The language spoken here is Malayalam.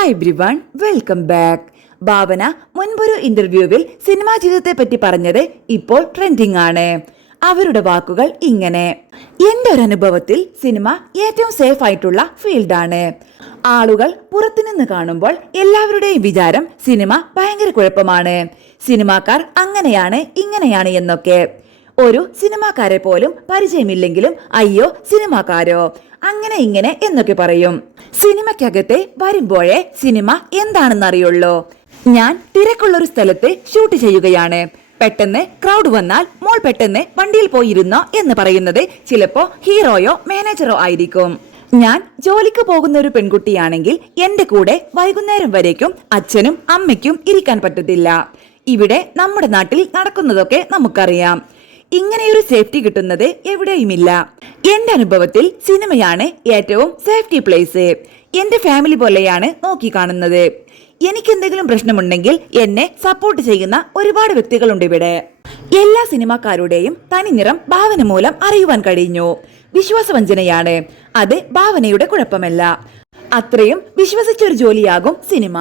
Hi everyone, welcome back. Bhavana മുൻപൊരു ഇന്റർവ്യൂവിൽ സിനിമാ ജീവിതത്തെ പറ്റി പറഞ്ഞത് ഇപ്പോൾ ട്രെൻഡിങ് ആണ്. അവരുടെ വാക്കുകൾ ഇങ്ങനെ: എന്റെ ഒരു അനുഭവത്തിൽ സിനിമ ഏറ്റവും സേഫ് ആയിട്ടുള്ള ഫീൽഡാണ്. ആളുകൾ പുറത്തുനിന്ന് കാണുമ്പോൾ എല്ലാവരുടെയും വിചാരം സിനിമ ഭയങ്കര കുഴപ്പമാണ്, സിനിമാക്കാർ അങ്ങനെയാണ് ഇങ്ങനെയാണ് എന്നൊക്കെ. ഒരു സിനിമാക്കാരെ പോലും പരിചയമില്ലെങ്കിലും അയ്യോ സിനിമാക്കാരോ അങ്ങനെ ഇങ്ങനെ എന്നൊക്കെ പറയും. സിനിമയ്ക്കകത്തെ വരുമ്പോഴേ സിനിമ എന്താണെന്നറിയുള്ളൂ. ഞാൻ തിരക്കുള്ളൊരു സ്ഥലത്ത് ഷൂട്ട് ചെയ്യുകയാണ്, പെട്ടെന്ന് ക്രൗഡ് വന്നാൽ മോൾ പെട്ടെന്ന് വണ്ടിയിൽ പോയിരുന്നോ എന്ന് പറയുന്നത് ചിലപ്പോ ഹീറോയോ മാനേജറോ ആയിരിക്കും. ഞാൻ ജോലിക്ക് പോകുന്ന ഒരു പെൺകുട്ടിയാണെങ്കിൽ എന്റെ കൂടെ വൈകുന്നേരം വരേക്കും അച്ഛനും അമ്മയ്ക്കും ഇരിക്കാൻ പറ്റത്തില്ല. ഇവിടെ നമ്മുടെ നാട്ടിൽ നടക്കുന്നതൊക്കെ നമുക്കറിയാം. ഇങ്ങനെയൊരു സേഫ്റ്റി കിട്ടുന്നത് എവിടെയുമില്ല. എന്റെ അനുഭവത്തിൽ സിനിമയാണ് ഏറ്റവും സേഫ്റ്റി പ്ലേസ്. എന്റെ ഫാമിലി പോലെയാണ് നോക്കി കാണുന്നത്. എനിക്ക് എന്തെങ്കിലും പ്രശ്നമുണ്ടെങ്കിൽ എന്നെ സപ്പോർട്ട് ചെയ്യുന്ന ഒരുപാട് വ്യക്തികളുണ്ട് ഇവിടെ. എല്ലാ സിനിമാക്കാരുടെയും തനിനിറം ഭാവന മൂലം അറിയുവാൻ കഴിഞ്ഞു. വിശ്വാസവഞ്ചനയാണ്, അത് ഭാവനയുടെ കുഴപ്പമല്ല. അത്രയും വിശ്വസിച്ചൊരു ജോലിയാകും സിനിമ.